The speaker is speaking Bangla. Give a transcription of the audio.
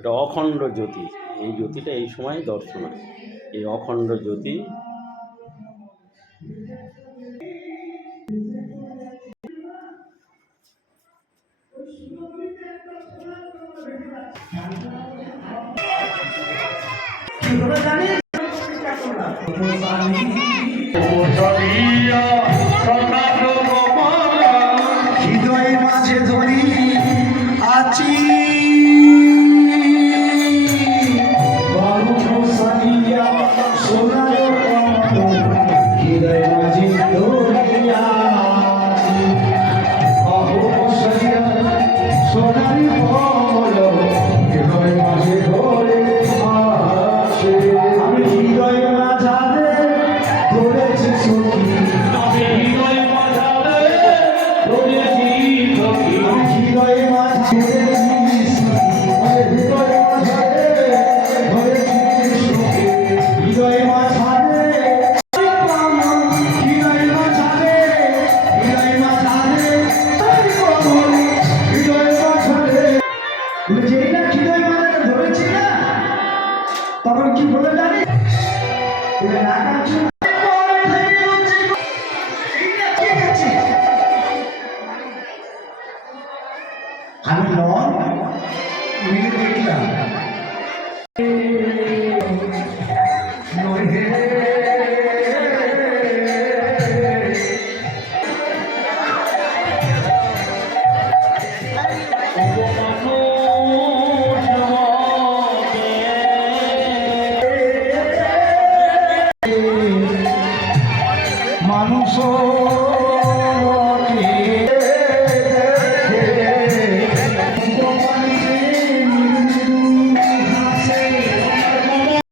এটা অখণ্ড জ্যোতি। এই জ্যোতিটা এই সময় দর্শন হয়। এই অখণ্ড জ্যোতি হৃদয় মাঝে ধরি আছি হৃদয় মাঝে ধরিয়া সোনারি বল হৃদয় মাঝে ধরে আছে আমি হৃদয় মাঝারে ধরেছি সখী আমি হৃদয় মাঝারে ধরেছি সখী আমি হৃদয় মাঝারে হৃদয় মাঝারে ধরেছি সখী হৃদয় মাঝারে তখন কি বলে জানি আমি নন দেখলাম